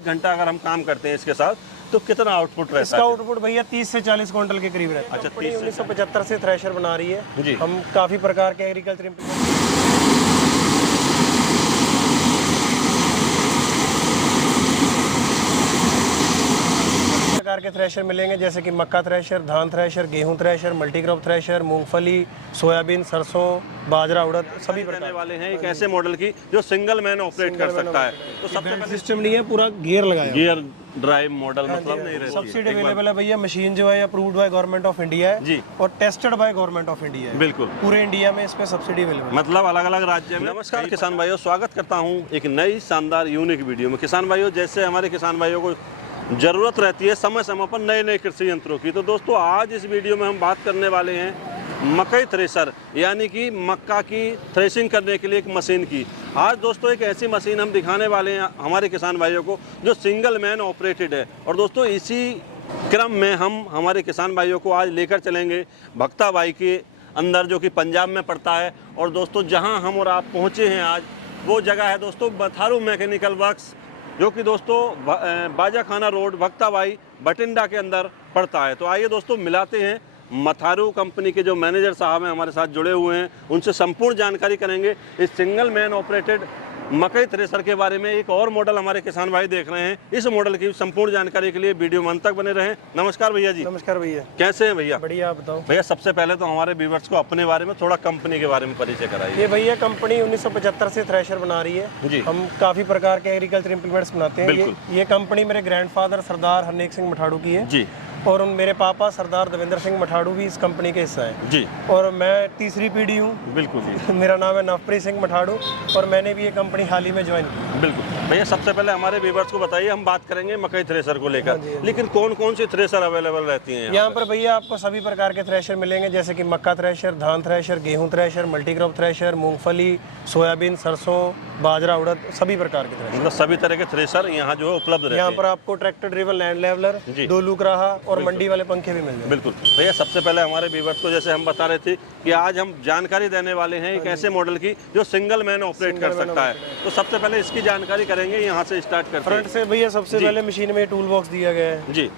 घंटा अगर हम काम करते हैं इसके साथ तो कितना आउटपुट रहता है? इसका आउटपुट भैया 30 से 40 क्विंटल के करीब रहता है। अच्छा, 1975 से थ्रेशर बना रही है जी। हम काफ़ी प्रकार के एग्रीकल्चर प्रकार के थ्रेशर मिलेंगे, जैसे कि मक्का थ्रेशर, धान थ्रेशर, गेहूं थ्रेशर, मल्टीक्रॉप थ्रेशर, मूंगफली, सोयाबीन, सरसों, बाजरा, उड़द, सभी करने वाले हैं एक ऐसे मॉडल की जो सिंगल मैन ऑपरेट कर सकता है। तो सबसे बेल्ट पहले सिस्टम नहीं है, पूरा गियर लगाया गियर ड्राइव मॉडल मतलब नहीं रहती है। सब्सिडी अवेलेबल है भैया। मशीन जो है approved by government of India है जी और tested by government of India है। बिल्कुल, पूरे इंडिया में इस पे सब्सिडी अवेलेबल है। मतलब अलग अलग राज्य में। नमस्कार किसान भाइयों, स्वागत करता हूं एक नई शानदार यूनिक वीडियो में। किसान भाइयों, जैसे हमारे किसान भाइयों को ज़रूरत रहती है समय समय पर नए नए कृषि यंत्रों की, तो दोस्तों आज इस वीडियो में हम बात करने वाले हैं मकई थ्रेशर, यानी कि मक्का की थ्रेशिंग करने के लिए एक मशीन की। आज दोस्तों एक ऐसी मशीन हम दिखाने वाले हैं हमारे किसान भाइयों को जो सिंगल मैन ऑपरेटेड है। और दोस्तों इसी क्रम में हम हमारे किसान भाइयों को आज लेकर चलेंगे भक्ताबाई के अंदर, जो कि पंजाब में पड़ता है। और दोस्तों जहां हम और आप पहुंचे हैं आज, वो जगह है दोस्तों मथारू मैकेनिकल वर्क्स, जो कि दोस्तों बाजाखाना रोड भक्ताबाई बटिंडा के अंदर पड़ता है। तो आइए दोस्तों मिलाते हैं मथारू कंपनी के जो मैनेजर साहब हैं हमारे साथ जुड़े हुए हैं, उनसे संपूर्ण जानकारी करेंगे इस सिंगल मैन ऑपरेटेड मकई थ्रेशर के बारे में। एक और मॉडल हमारे किसान भाई देख रहे हैं, इस मॉडल की संपूर्ण जानकारी के लिए वीडियो में अंत तक बने रहें। नमस्कार भैया जी। नमस्कार भैया, कैसे हैं भैया? बढ़िया, आप बताओ भैया। सबसे पहले तो हमारे व्यूअर्स को अपने बारे में थोड़ा कंपनी के बारे में परिचय कराइए। ये भैया कंपनी 1975 से थ्रेशर बना रही है जी। हम काफी प्रकार के एग्रीकल्चर इंप्लीमेंट्स बनाते हैं। ये कंपनी मेरे ग्रैंडफादर सरदार हरनेक सिंह मठाड़ू की है जी, और मेरे पापा सरदार देवेंद्र सिंह मठाड़ू भी इस कंपनी के हिस्सा है जी। और मैं तीसरी पीढ़ी हूँ। बिल्कुल जी। मेरा नाम है नवप्रीत सिंह मठाड़ू और मैंने भी ये कंपनी हाल ही में ज्वाइन की। बिल्कुल भैया, सबसे पहले हमारे व्यूअर्स को बताइए, हम बात करेंगे मकई थ्रेशर को लेकर, लेकिन कौन कौन सी थ्रेशर अवेलेबल रहती हैं यहाँ पर? भैया आपको सभी प्रकार के थ्रेशर मिलेंगे, जैसे कि मक्का थ्रेशर, धान थ्रेशर, गेहूं थ्रेशर, मल्टीक्रॉप थ्रेशर, मूंगफली, सोयाबीन, सरसों, बाजरा, उड़द, सभी प्रकार के थ्रेशर। मतलब सभी तरह के थ्रेशर यहाँ जो है उपलब्ध रहते हैं। यहाँ पर आपको ट्रैक्टर ड्रिवन लैंड लेवलर, दो लूक रहा और मंडी वाले पंखे भी मिल जाएंगे। बिल्कुल भैया, सबसे पहले हमारे व्यूअर्स को जैसे हम बता रहे थे कि आज हम जानकारी देने वाले हैं एक ऐसे मॉडल की जो सिंगल मैन ऑपरेट कर सकता है। तो सबसे पहले इसकी जानकारी करेंगे, यहाँ से स्टार्ट करते हैं। फ्रंट से भैया सबसे पहले मशीन में टूल बॉक्स दिया गया है जी।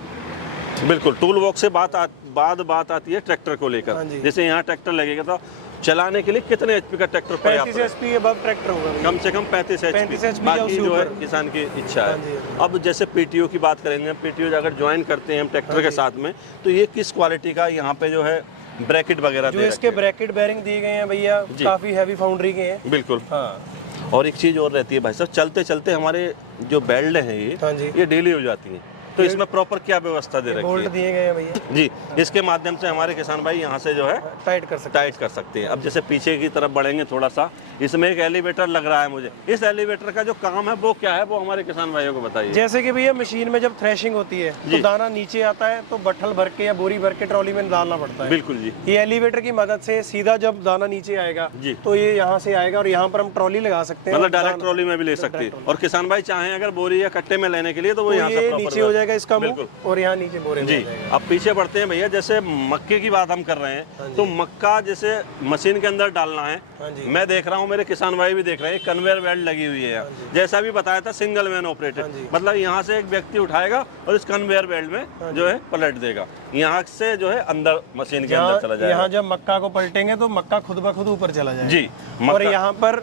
बिल्कुल, टूल बॉक्स से बात आती है ट्रैक्टर को लेकर। जैसे यहाँ ट्रैक्टर लगेगा तो चलाने के लिए कितने एचपी का ट्रैक्टर? 35 एचपी अब ट्रैक्टर होगा, कम से कम 35 एचपी। बाकी जो है किसान की इच्छा है। अब जैसे पीटीओ की बात करेंगे, पीटीओ अगर ज्वाइन करते हैं हम ट्रैक्टर के साथ में, तो ये किस क्वालिटी का यहाँ पे जो है ब्रैकेट वगैरह जो इसके ब्रैकेट बेरिंग दिए गए हैं भैया काफी हैवी फाउंड्री के हैं। बिल्कुल हाँ। और एक चीज और रहती है भाई साहब, चलते चलते हमारे जो बेल्ट हैं ये डेली हो जाती हैं, तो इसमें प्रॉपर क्या व्यवस्था दे रखी है? बोल्ट दिए गए हैं भैया जी, इसके माध्यम से हमारे किसान भाई यहाँ से जो है टाइट कर सकते हैं। अब जैसे पीछे की तरफ बढ़ेंगे थोड़ा सा, इसमें एक एलिवेटर लग रहा है मुझे। इस एलिवेटर का जो काम है वो क्या है, वो हमारे किसान भाइयों को बताइए। जैसे कि भैया मशीन में जब थ्रेशिंग होती है तो दाना नीचे आता है, तो बट्ठल भर के या बोरी भर के ट्रॉली में डालना पड़ता है। बिल्कुल जी। ये एलिवेटर की मदद से सीधा जब दाना नीचे आएगा तो ये यहाँ से आएगा और यहाँ पर हम ट्रॉली लगा सकते हैं, मतलब डायरेक्ट ट्रॉली में भी ले सकते हैं। और किसान भाई चाहें अगर बोरी या कट्टे में लेने के लिए तो वो यहाँ से नीचे हो जाएगा इसका मुंह और यहाँ नीचे बोरे जी। अब पीछे बढ़ते हैं भैया, जैसे मक्के की बात हम कर रहे हैं, तो मक्का जैसे मशीन के अंदर डालना है, मैं देख रहा हूँ, मेरे किसान भाई भी देख रहे हैं, कन्वेयर बेल्ट लगी हुई है। जैसा भी बताया था सिंगल मैन ऑपरेटेड, मतलब यहाँ से एक व्यक्ति उठाएगा और इस कन्वेयर बेल्ट में जो है पलट देगा, यहाँ से जो है अंदर मशीन के अंदर चला जाएगा। यहाँ जब मक्का को पलटेंगे तो मक्का खुद ब खुद ऊपर चला जाएगा जी। और यहाँ पर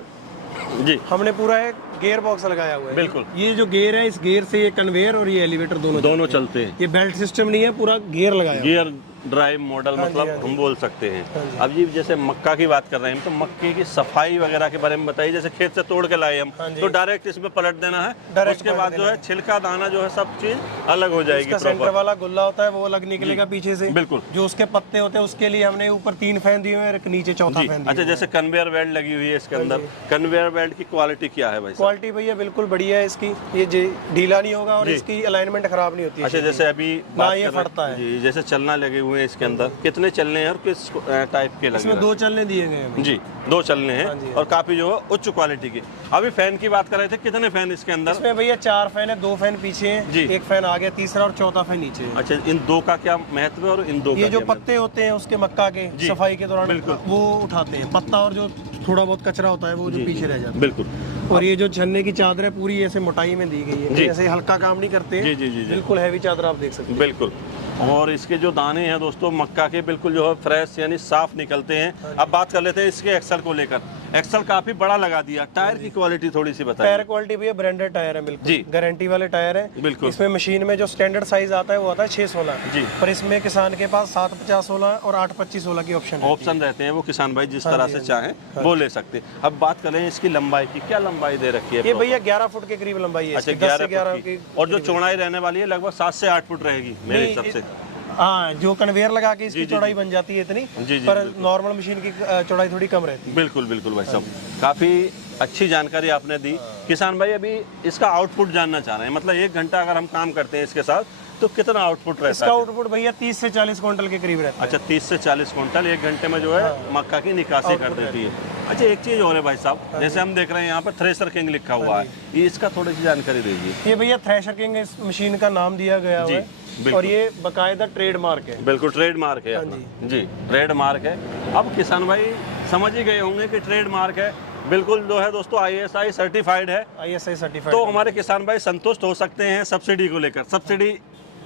जी हमने पूरा एक गियर बॉक्स लगाया हुआ है। बिल्कुल, ये जो गियर है, इस गियर से ये कन्वेयर और ये एलिवेटर दोनों चलते हैं। ये बेल्ट सिस्टम नहीं है, पूरा गियर लगाया, गियर ड्राइव मॉडल मतलब हम बोल सकते हैं। अब जी जैसे मक्का की बात कर रहे हैं, तो मक्के की सफाई वगैरह के बारे में बताइए। जैसे खेत से तोड़ के लाए हम, तो डायरेक्ट इसमें पलट देना है, उसके बाद जो है छिलका दाना जो है सब चीज अलग हो जाएगी। सेंटर वाला गुल्ला होता है वो अलग निकलेगा पीछे से। बिल्कुल, जो उसके पत्ते होते हैं उसके लिए हमने ऊपर 3 फैन दिए हुए हैं, नीचे चौथा फैन दिया। अच्छा, जैसे कन्वेयर बेल्ट लगी हुई है इसके अंदर, कन्वेयर बेल्ट की क्वालिटी क्या है भाई? क्वालिटी भैया बिल्कुल बढ़िया है इसकी, ये ढीला नहीं होगा और इसकी अलाइनमेंट खराब नहीं होती है। अच्छा, जैसे अभी ना ये फटता है जी, जैसे चलना लगे हुए हैं इसके अंदर, कितने चलने हैं और किस टाइप के लगे? इसमें 2 चलने दिए गए हैं जी, 2 चलने हैं और काफी जो है उच्च क्वालिटी की। अभी फैन की बात कर रहे थे, कितने फैन इसके अंदर? इसमें भैया 4 फैन है, 2 फैन पीछे हैं, 1 फैन आगे, तीसरा और चौथा फैन नीचे है। अच्छा, इन 2 का क्या महत्व है और इन 2 ये जो पत्ते होते हैं उसके मक्का के सफाई के दौरान वो उठाते हैं पत्ता, और जो थोड़ा बहुत कचरा होता है वो जो पीछे रह जाता है। बिल्कुल। और ये जो छन्ने की चादर है पूरी ऐसे मोटाई में दी गई है, ऐसे हल्का काम नहीं करते। जी जी जी जी बिल्कुल हैवी चादर आप देख सकते हैं। बिल्कुल। और इसके जो दाने हैं दोस्तों मक्का के बिल्कुल जो है फ्रेश यानी साफ निकलते हैं। अब बात कर लेते हैं इसके एक्सल को लेकर। एक्सल काफी बड़ा लगा दिया। टायर की क्वालिटी थोड़ी सी बताइए। टायर क्वालिटी भी है, ब्रांडेड टायर है बिल्कुल जी, गारंटी वाले टायर है बिल्कुल। इसमें मशीन में जो स्टैंडर्ड साइज आता है वो आता है 616 जी, पर इसमें किसान के पास 750/16 और 825/16 की ऑप्शन रहते हैं। वो किसान भाई जिस तरह से चाहें वो ले सकते हैं। अब बात करें इसकी लंबाई की, क्या लंबाई दे रखी है? ये भैया 11 फुट के करीब लंबाई है। अच्छा, 11 फुट की। और जो चौड़ाई रहने वाली है लगभग 7 से 8 फुट रहेगी मेरे हिसाब से। हाँ, जो कन्वेयर लगा के इसकी चौड़ाई बन जाती है इतनी, पर नॉर्मल मशीन की चौड़ाई थोड़ी कम रहती है। बिल्कुल बिल्कुल भाई साहब, काफी अच्छी जानकारी आपने दी। किसान भाई अभी इसका आउटपुट जानना चाह रहे हैं, मतलब 1 घंटा अगर हम काम करते हैं इसके साथ तो कितना आउटपुट रहता है? इसका आउटपुट भैया 30 से 40 क्विंटल के करीब रहता है। अच्छा, 30 से 40 क्विंटल 1 घंटे में जो है मक्का की निकासी कर देती है। अच्छा, एक चीज और है भाई साहब, जैसे हम देख रहे हैं यहाँ पर थ्रेशर किंग लिखा हुआ है, ये इसका थोड़ी सी जानकारी दीजिए। ये भैया थ्रेशर किंग इस मशीन का नाम दिया गया हुआ है और ये बकायदा ट्रेडमार्क है। बिल्कुल ट्रेडमार्क है जी, ट्रेडमार्क है। अब किसान भाई समझ ही गए होंगे कि ट्रेडमार्क है, बिल्कुल जो है दोस्तों ISI सर्टिफाइड है। ISI सर्टिफाइड तो हमारे किसान भाई संतुष्ट हो सकते हैं सब्सिडी को लेकर। सब्सिडी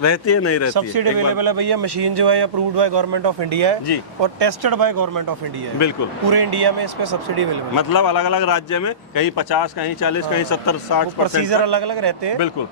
रहती है नहीं रहती? सब्सिडी अवेलेबल है भैया। मशीन जो है approved by government of India है जी, और tested by government of India है। बिल्कुल, पूरे इंडिया में इस पे सब्सिडी अवेलेबल है। मतलब अलग अलग राज्य में कहीं 50, कहीं 40, कहीं 70-60% प्रोसीजर अलग अलग रहते हैं। बिल्कुल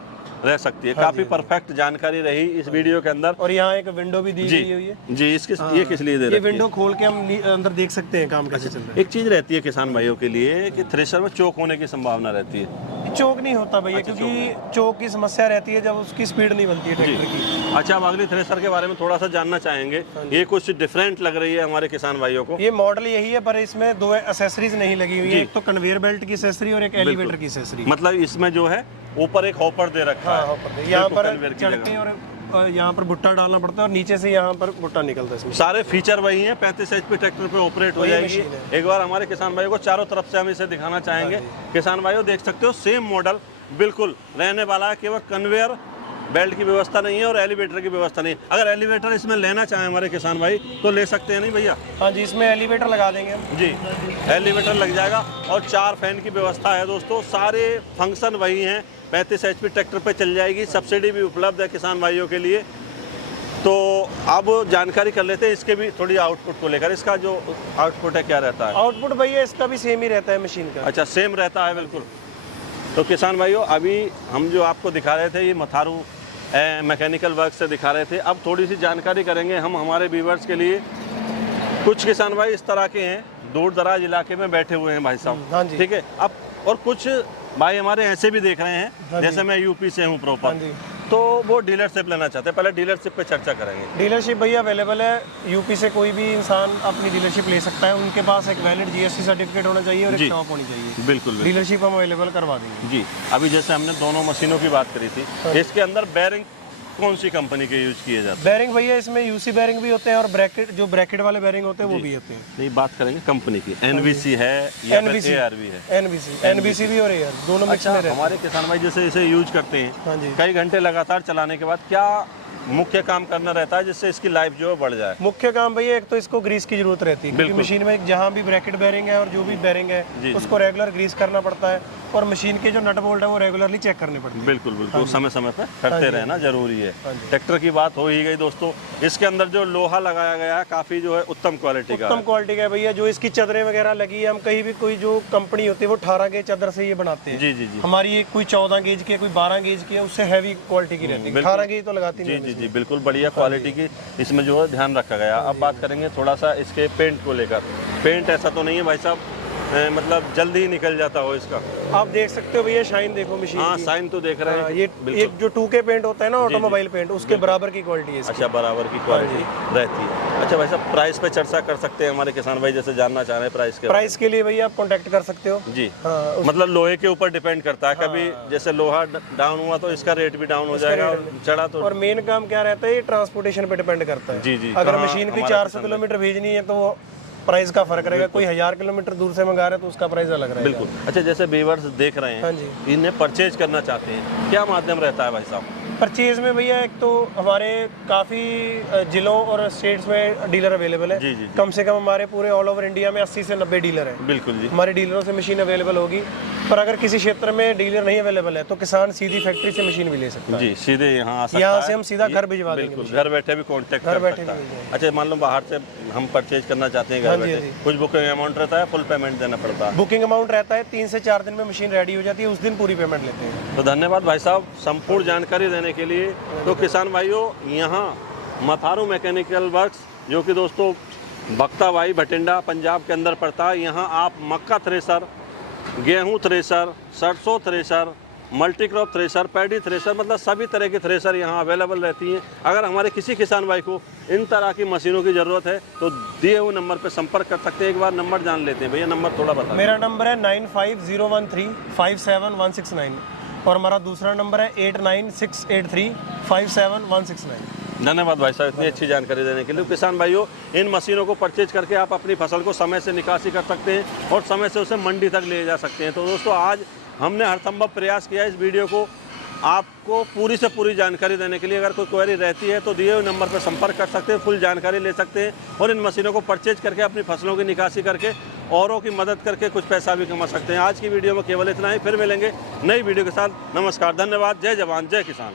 रह सकती है। काफी परफेक्ट जानकारी रही इस वीडियो के अंदर। और यहाँ एक विंडो भी दी गई हुई है जी, इसके ये किस लिए दे रखी ये है? विंडो खोल के हम अंदर देख सकते हैं काम कैसे चल रहा एक चीज रहती है किसान भाइयों के लिए कि थ्रेशर में चोक होने की संभावना रहती है। है। चोक नहीं होता भैया, क्योंकि चोक की समस्या रहती है जब उसकी स्पीड नहीं बनती है ट्रैक्टर की। अच्छा, अब अगली थ्रेशर के बारे में थोड़ा सा जानना चाहेंगे। ये कुछ डिफरेंट लग रही है हमारे किसान भाइयों को। ये मॉडल यही है, पर इसमें 2 एक्सेसरीज नहीं लगी हुई है। एक तो कन्वेयर बेल्ट की एक्सेसरी और एक एलिवेटर की एक्सेसरी। मतलब इसमें जो है ऊपर एक हॉपर दे रखा है, यहाँ पर चढ़ के और यहाँ पर भुट्टा डालना पड़ता है और नीचे से यहाँ पर भुट्टा निकलता है इसमें। सारे फीचर वही हैं। 35 HP ट्रैक्टर पे ऑपरेट हो जाएगी। एक बार हमारे किसान भाइयों को चारों तरफ से हम इसे दिखाना चाहेंगे। किसान भाइयों देख सकते हो सेम मॉडल बिल्कुल रहने वाला है, केवल कन्वेयर बेल्ट की व्यवस्था नहीं है और एलिवेटर की व्यवस्था नहीं है। अगर एलिवेटर इसमें लेना चाहें हमारे किसान भाई तो ले सकते हैं नहीं भैया? हाँ जी, इसमें एलिवेटर लगा देंगे हम। जी, एलिवेटर लग जाएगा और 4 फैन की व्यवस्था है दोस्तों। सारे फंक्शन वही हैं। 35 HP ट्रैक्टर पे चल जाएगी। सब्सिडी भी उपलब्ध है किसान भाइयों के लिए। तो अब जानकारी कर लेते हैं इसके भी थोड़ी आउटपुट को लेकर। इसका जो आउटपुट है क्या रहता है? आउटपुट भैया इसका भी सेम ही रहता है मशीन का। अच्छा, सेम रहता है बिल्कुल। तो किसान भाइयों अभी हम जो आपको दिखा रहे थे ये मथारू मैकेनिकल वर्क से दिखा रहे थे। अब थोड़ी सी जानकारी करेंगे हम हमारे व्यूअर्स के लिए। कुछ किसान भाई इस तरह के हैं, दूर दराज इलाके में बैठे हुए हैं भाई साहब। हाँ जी, ठीक है। अब और कुछ भाई हमारे ऐसे भी देख रहे हैं, जैसे मैं यूपी से हूँ प्रॉपर, तो वो डीलरशिप लेना चाहते हैं। पहले डीलरशिप पे चर्चा करेंगे। डीलरशिप भैया अवेलेबल है। यूपी से कोई भी इंसान अपनी डीलरशिप ले सकता है। उनके पास एक वैलिड GST सर्टिफिकेट होना चाहिए और एक शॉप होनी चाहिए। बिल्कुल डीलरशिप हम अवेलेबल करवा देंगे जी। अभी जैसे हमने दोनों मशीनों की बात करी थी, इसके अंदर बैरिंग कौन सी कंपनी के यूज किए जाते हैं? बैरिंग भैया इसमें UC बैरिंग भी होते हैं और ब्रैकेट जो ब्रैकेट वाले बैरिंग होते हैं वो भी होते हैं। नहीं, बात करेंगे कंपनी की। NVC है या ARV है? NVC भी और AR दोनों मिक्स में रहते हैं। हमारे किसान भाई जैसे इसे यूज करते हैं, हाँ जी, कई घंटे लगातार चलाने के बाद क्या मुख्य काम करना रहता है जिससे इसकी लाइफ जो है बढ़ जाए? मुख्य काम भैया एक तो इसको ग्रीस की जरूरत रहती है, क्योंकि मशीन में जहाँ भी ब्रैकेट बैरिंग है और जो भी बैरिंग है उसको रेगुलर ग्रीस करना पड़ता है और मशीन के जो नट बोल्ट है वो रेगुलरली चेक करने पड़ते हैं। बिल्कुल बिल्कुल, समय समय पर करते रहना जरूरी है। ट्रैक्टर की बात हो ही गई दोस्तों। इसके अंदर जो लोहा लगाया गया है काफी जो है उत्तम क्वालिटी का है भैया। जो इसकी चादरें वगैरह लगी है, हम कहीं भी कोई जो कंपनी होती है वो 18 गेज चादर से ये बनाते हैं। जी जी जी। हमारी ये कोई 14 गेज की है, कोई 12 गेज की है, उससे हैवी क्वालिटी की रहती है। 18 गेज तो लगाती नहीं। जी जी, बिल्कुल बढ़िया क्वालिटी की इसमें जो है ध्यान रखा गया। अब बात करेंगे थोड़ा सा इसके पेंट को लेकर। पेंट ऐसा तो नहीं है भाई साहब मतलब जल्दी ही निकल जाता हो इसका? आप देख सकते हो भैया, शाइन देखो मशीन की। हाँ, शाइन तो देख रहे हैं। ये एक जो 2K पेंट होता है ना, ऑटोमोबाइल पेंट, उसके बराबर की क्वालिटी है। अच्छा, बराबर की क्वालिटी रहती है। अच्छा भाई साहब, प्राइस पे चर्चा कर सकते हैं हमारे किसान भाई जैसे जानना चाह रहे हैं प्राइस के? प्राइस के लिए भैया आप कांटेक्ट कर सकते हो जी। हाँ, मतलब लोहे के ऊपर डिपेंड करता है। कभी जैसे लोहा डाउन हुआ तो इसका रेट भी डाउन हो जाएगा, चढ़ा तो। और मेन काम क्या रहता है, ये ट्रांसपोर्टेशन पे डिपेंड करता है। जी जी। अगर मशीन की 400 किलोमीटर भेजनी है तो प्राइस का फर्क रहेगा। कोई 1000 किलोमीटर दूर से मंगा रहे हैं तो उसका प्राइस अलग रहेगा। बिल्कुल। अच्छा, जैसे व्यूअर्स देख रहे हैं, हाँ जी, इन्हें परचेज करना चाहते हैं, क्या माध्यम रहता है भाई साहब? परचेज में भैया एक तो हमारे काफ़ी जिलों और स्टेट्स में डीलर अवेलेबल है। जी जी कम से कम हमारे पूरे ऑल ओवर इंडिया में 80 से 90 डीलर हैं। बिल्कुल जी। हमारे डीलरों से मशीन अवेलेबल होगी, पर अगर किसी क्षेत्र में डीलर नहीं अवेलेबल है तो किसान सीधी फैक्ट्री से मशीन भी ले सकता है जी, सीधे यहाँ आ सकता यहाँ है। से हम सीधा घर भिजवा देंगे। बिल्कुल, घर बैठे भी कांटेक्ट घर कर बैठे सकता भी है। मिल जाएंगे। अच्छा, मान लो बाहर से हम परचेज करना चाहते हैं घर हाँ जी, बैठे, हाँ जी। कुछ बुकिंग अमाउंट रहता है, फुल पेमेंट देना पड़ता है? बुकिंग अमाउंट रहता है 3 से 4 दिन में मशीन रेडी हो जाती है, उस दिन पूरी पेमेंट लेते हैं। तो धन्यवाद भाई साहब संपूर्ण जानकारी देने के लिए। तो किसान भाइयों, यहाँ मथारू मैकेनिकल वर्क्स, जो कि दोस्तों बख्ताबाई भटिंडा पंजाब के अंदर पड़ता है, यहाँ आप मक्का थ्रेसर, गेहूं थ्रेसर, सरसों thresher, multi crop thresher, paddy thresher, मतलब सभी तरह की थ्रेसर यहाँ अवेलेबल रहती हैं। अगर हमारे किसी किसान भाई को इन तरह की मशीनों की ज़रूरत है तो दिए हुए नंबर पर संपर्क कर सकते हैं। एक बार नंबर जान लेते हैं भैया, नंबर थोड़ा बता। मेरा नंबर है 9501357169 और हमारा दूसरा नंबर है 8968357169। धन्यवाद भाई साहब इतनी अच्छी जानकारी देने के लिए। किसान भाइयों, इन मशीनों को परचेज करके आप अपनी फसल को समय से निकासी कर सकते हैं और समय से उसे मंडी तक ले जा सकते हैं। तो दोस्तों, आज हमने हर संभव प्रयास किया इस वीडियो को आपको पूरी से पूरी जानकारी देने के लिए। अगर कोई क्वेरी रहती है तो दिए हुए नंबर पर संपर्क कर सकते हैं, फुल जानकारी ले सकते हैं और इन मशीनों को परचेज करके अपनी फसलों की निकासी करके औरों की मदद करके कुछ पैसा भी कमा सकते हैं। आज की वीडियो में केवल इतना ही, फिर मिलेंगे नई वीडियो के साथ। नमस्कार, धन्यवाद, जय जवान जय किसान।